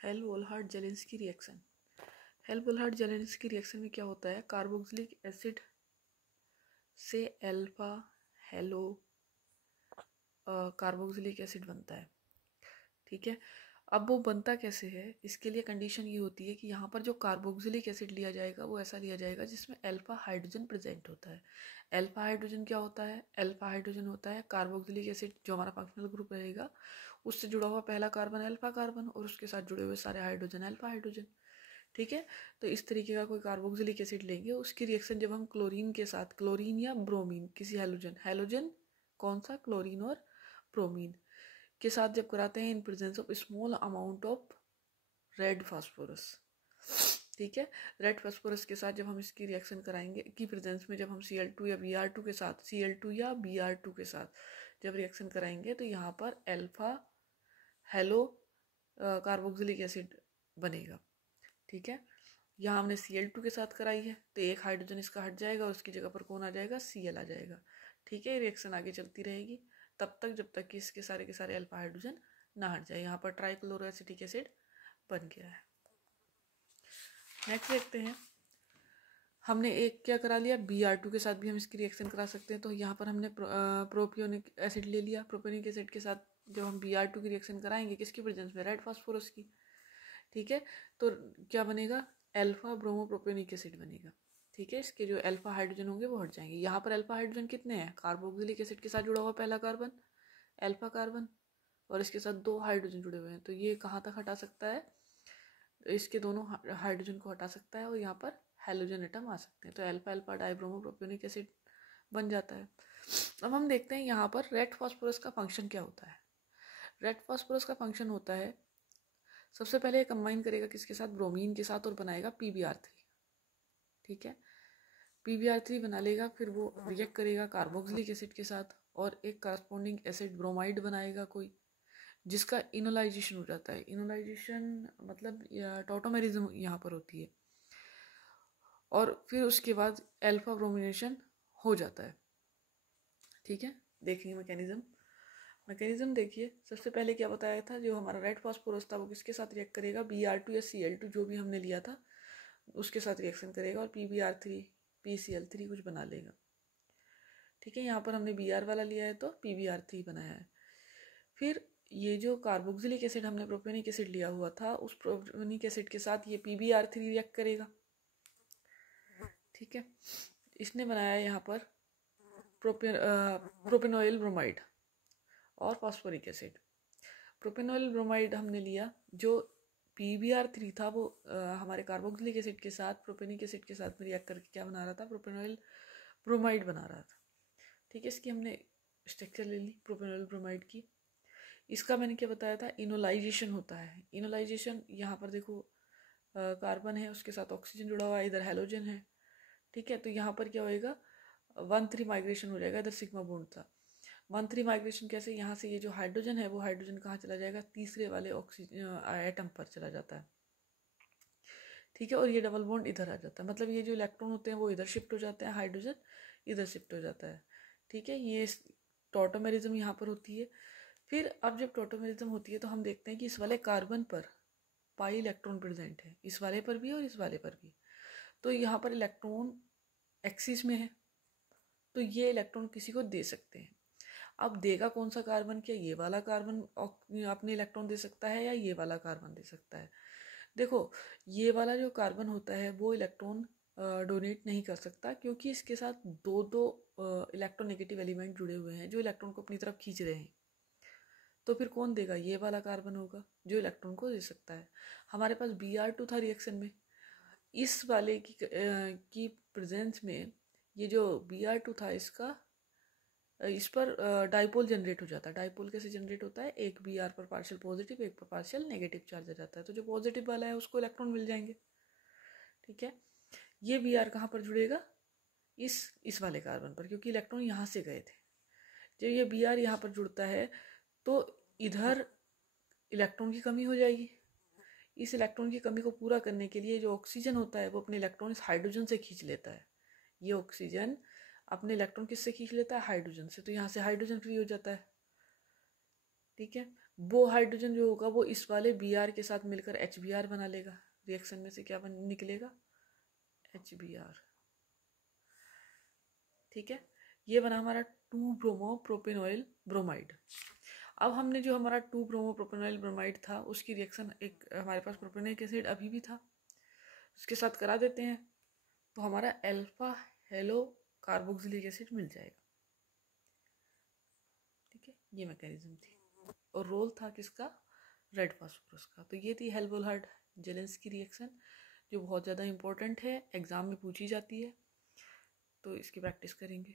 हेल-वोल्हार्ड-जेलेंस्की reaction. हेल-वोल्हार्ड-जेलेंस्की reaction में क्या होता है, कार्बोक्सिलिक एसिड से अल्फा हेलो कार्बोक्सिलिक एसिड बनता है। ठीक है, अब वो बनता कैसे है, इसके लिए कंडीशन ये होती है कि यहाँ पर जो कार्बोक्सिलिक एसिड लिया जाएगा वो ऐसा लिया जाएगा जिसमें अल्फा हाइड्रोजन प्रेजेंट होता है। अल्फा हाइड्रोजन क्या होता है, अल्फा हाइड्रोजन होता है कार्बोक्सिलिक एसिड जो हमारा फंक्शनल ग्रुप रहेगा उससे जुड़ा हुआ पहला कार्बन अल्फा कार्बन और उसके साथ जुड़े हुए सारे हाइड्रोजन अल्फा हाइड्रोजन। ठीक है, तो इस तरीके का कोई कार्बोक्सिलिक एसिड लेंगे, उसकी रिएक्शन जब हम क्लोरीन के साथ, क्लोरीन या ब्रोमीन किसी हैलोजन, हैलोजन कौन सा, क्लोरीन और ब्रोमीन के साथ जब कराते हैं in presence of small amount of red phosphorus. ठीक है, रेड फास्फोरस के साथ जब हम इसकी रिएक्शन कराएंगे की प्रेजेंस में, जब हम Cl2 या Br2 के साथ, Cl2 या Br2 के साथ जब रिएक्शन कराएंगे तो यहाँ पर अल्फा हेलो कार्बोक्सिलिक एसिड बनेगा। ठीक है, यहाँ हमने Cl2 के साथ कराई है तो एक हाइड्रोजन इसका हट जाएगा और उसकी जगह पर कौन आ जाएगा, Cl आ जाएगा। ठीक है, रिएक्शन आगे चलती रहेगी तब तक जब तक कि इसके सारे के सारे अल्फा हाइड्रोजन ना हट जाए। यहाँ पर ट्राइक्लोरोएसिटिक एसिड बन गया है। नेक्स्ट देखते हैं, हमने एक क्या करा लिया, Br2 के साथ भी हम इसकी रिएक्शन करा सकते हैं। तो यहाँ पर हमने प्रोपियोनिक एसिड ले लिया। प्रोपियोनिक एसिड के साथ जब हम Br2 की रिएक्शन कराएंगे किसकी प्रेजेंस में, रेड फास्फोरस की। ठीक है, तो क्या बनेगा, अल्फा ब्रोमो प्रोपियोनिक एसिड बनेगा। ठीक है, इसके जो अल्फा हाइड्रोजन होंगे वो हट जाएंगे। यहाँ पर अल्फा हाइड्रोजन कितने हैं, कार्बोक्सिलिक एसिड के साथ जुड़ा हुआ पहला कार्बन अल्फा कार्बन और इसके साथ दो हाइड्रोजन जुड़े हुए हैं, तो ये कहाँ तक हटा सकता है, इसके दोनों हाइड्रोजन को हटा सकता है और यहाँ पर हैलोजन एटम आ सकते हैं। तो alpha alpha dibromo propionic acid बन जाता है। अब हम देखते हैं यहाँ पर रेड फास्फोरस का फंक्शन क्या होता है। रेड फास्फोरस का फंक्शन होता है, सबसे पहले ये कंबाइन करेगा किसके साथ, ब्रोमीन के साथ और बनाएगा PbR3। ठीक है, PbR3 बना लेगा, फिर वो रिएक्ट करेगा कार्बोक्सिलिक एसिड के साथ और एक करस्पॉन्डिंग एसिड ब्रोमाइड बनाएगा कोई, जिसका इनोलाइजेशन हो जाता है। इनोलाइजेशन मतलब टॉटोमेरिज्म यहाँ पर होती है और फिर उसके बाद अल्फा ब्रोमिनेशन हो जाता है। ठीक है, देखिए मैकेनिज्म देखिए, सबसे पहले क्या बताया था, जो हमारा रेड फास्फोरस था वो किसके साथ रिएक्ट करेगा, Br2 या Cl2 जो भी हमने लिया था उसके साथ रिएक्शन करेगा और PbR3 PCl3 कुछ बना लेगा। ठीक है, यहाँ पर हमने Br वाला लिया है तो PbR3 बनाया है। फिर ये जो कार्बोक्सिलिक एसिड हमने प्रोपियोनिक एसिड लिया हुआ था उस प्रोपियोनिक एसिड के साथ ये PbR3 रिएक्ट करेगा। ठीक है, इसने बनाया यहाँ पर प्रोपेनॉइल ब्रोमाइड और फास्फोरिक एसिड। प्रोपेनॉइल ब्रोमाइड हमने लिया, जो PbR3 था वो हमारे कार्बोक्सिलिक एसिड के साथ प्रोपेनिक एसिड के साथ में रिएक्ट करके क्या बना रहा था, प्रोपेनॉइल ब्रोमाइड बना रहा था। ठीक है, इसकी हमने स्ट्रक्चर ले ली प्रोपेनॉइल ब्रोमाइड की। इसका मैंने क्या बताया था, इनोलाइजेशन होता है। इनोलाइजेशन यहाँ पर देखो, कार्बन है उसके साथ ऑक्सीजन जुड़ा हुआ है, इधर हैलोजन है। ठीक है, तो यहाँ पर क्या होएगा, 1,3 माइग्रेशन हो जाएगा, इधर सिग्मा बॉन्ड था। 1,3 माइग्रेशन कैसे, यहाँ से ये जो हाइड्रोजन है वो हाइड्रोजन कहाँ चला जाएगा, तीसरे वाले ऑक्सीजन एटम पर चला जाता है। ठीक है, और ये डबल बॉन्ड इधर आ जाता है, मतलब ये जो इलेक्ट्रॉन होते हैं वो इधर शिफ्ट हो जाते हैं, हाइड्रोजन इधर शिफ्ट हो जाता है। ठीक है, ये टॉटोमेरिज्म यहाँ पर होती है। फिर अब जब टॉटोमेरिज्म होती है तो हम देखते हैं कि इस वाले कार्बन पर पाई इलेक्ट्रॉन प्रेजेंट है, इस वाले पर भी और इस वाले पर भी। तो यहाँ पर इलेक्ट्रॉन एक्सिस में है तो ये इलेक्ट्रॉन किसी को दे सकते हैं। अब देगा कौन सा कार्बन, क्या ये वाला कार्बन अपने इलेक्ट्रॉन दे सकता है या ये वाला कार्बन दे सकता है। देखो, ये वाला जो कार्बन होता है वो इलेक्ट्रॉन डोनेट नहीं कर सकता क्योंकि इसके साथ दो दो इलेक्ट्रोनेगेटिव एलिमेंट जुड़े हुए हैं जो इलेक्ट्रॉन को अपनी तरफ खींच रहे हैं। तो फिर कौन देगा, ये वाला कार्बन होगा जो इलेक्ट्रॉन को दे सकता है। हमारे पास Br2 था रिएक्शन में, इस वाले की प्रेजेंस में ये जो Br2 था इसका इस पर डाइपोल जनरेट हो जाता है। डाइपोल कैसे जनरेट होता है, एक Br पर पार्शियल पॉजिटिव एक पर पार्शियल नेगेटिव चार्ज आ जाता है, तो जो पॉजिटिव वाला है उसको इलेक्ट्रॉन मिल जाएंगे। ठीक है, ये Br कहाँ पर जुड़ेगा, इस वाले कार्बन पर, क्योंकि इलेक्ट्रॉन यहाँ से गए थे। जब ये Br यहाँ पर जुड़ता है तो इधर इलेक्ट्रॉन की कमी हो जाएगी। इस इलेक्ट्रॉन की कमी को पूरा करने के लिए जो ऑक्सीजन होता है वो अपने इलेक्ट्रॉन इस हाइड्रोजन से खींच लेता है। ये ऑक्सीजन अपने इलेक्ट्रॉन किससे खींच लेता है, हाइड्रोजन से, तो यहाँ से हाइड्रोजन फ्री हो जाता है। ठीक है, वो हाइड्रोजन जो होगा वो इस वाले Br के साथ मिलकर HBr बना लेगा। रिएक्शन में से क्या निकलेगा? HBr। ठीक है, ये बना हमारा 2 ब्रोमो प्रोपेनॉइल ब्रोमाइड। अब हमने जो हमारा 2 ब्रोमो प्रोपेनॉइल ब्रोमाइड था उसकी रिएक्शन एक हमारे पास प्रोपेनिक एसिड अभी भी था, उसके साथ करा देते हैं तो हमारा अल्फा हेलो कार्बोक्सिलिक एसिड मिल जाएगा। ठीक है, ये मैकेनिज्म थी और रोल था किसका? रेड फास्फोरस का। तो ये थी हेल्बोल्हार्ड जेलेंस्की रिएक्शन जो बहुत ज़्यादा इंपॉर्टेंट है, एग्जाम में पूछी जाती है, तो इसकी प्रैक्टिस करेंगे।